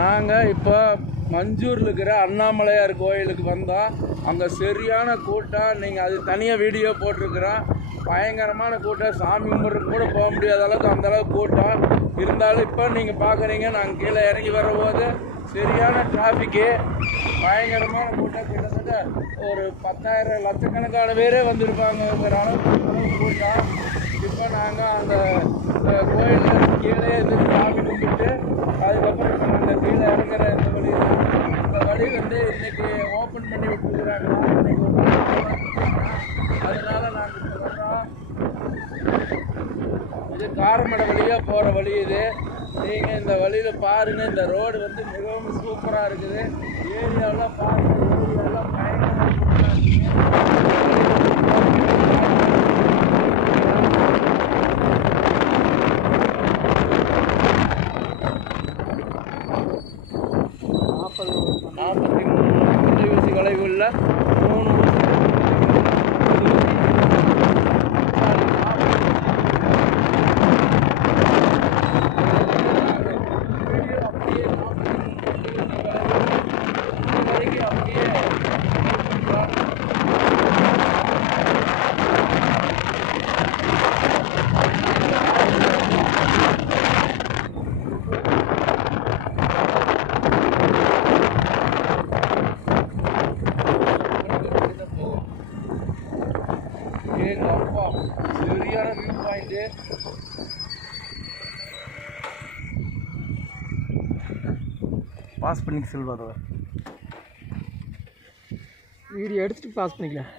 நாங்கள் இப்போ மஞ்சூரில் இருக்கிற அண்ணாமலையார் கோயிலுக்கு வந்தோம். அங்கே சரியான கூட்டம். நீங்கள் அது தனியாக வீடியோ போட்டிருக்கிறோம். பயங்கரமான கூட்டம். சாமி கும்பிட்றதுக்கு கூட போக முடியாத அளவுக்கு அந்தளவுக்கு கூட்டம் இருந்தாலும் இப்போ நீங்கள் பார்க்குறீங்க. நாங்கள் கீழே இறங்கி வரும்போது சரியான டிராஃபிக்கு, பயங்கரமான கூட்டம். கிட்டத்தட்ட ஒரு 10,000 லட்சக்கணக்கான பேரே வந்திருப்பாங்கிற அளவுக்கு கூட்டம். இப்போ நாங்கள் அந்த கோயிலில் கீழே இருந்து சாமி கும்பிட்டு அதுக்கப்புறம் இப்போ நாங்கள் கீழே இறங்குற இந்த வழி வந்து இன்றைக்கி ஓப்பன் பண்ணி விட்டுருக்குறாங்க. இன்றைக்கி அதனால நாங்கள் இப்போ வர்றோம். இது காரமடை வழியாக போகிற வழி. இது நீங்கள் இந்த வழியில் பாருங்கள். இந்த ரோடு வந்து மிகவும் சூப்பராக இருக்குது. ஏரியாவெலாம் பாருங்கள். ஏரியாவெலாம் பயங்கரமாக இருக்குது. 43 ஊசி வளைவுள்ள 3 சரியான வியூ பாயிண்ட்டு. பாஸ் பண்ணி செல்வாதவர் வீடியோ எடுத்துகிட்டு பாஸ் பண்ணிக்கலாம்.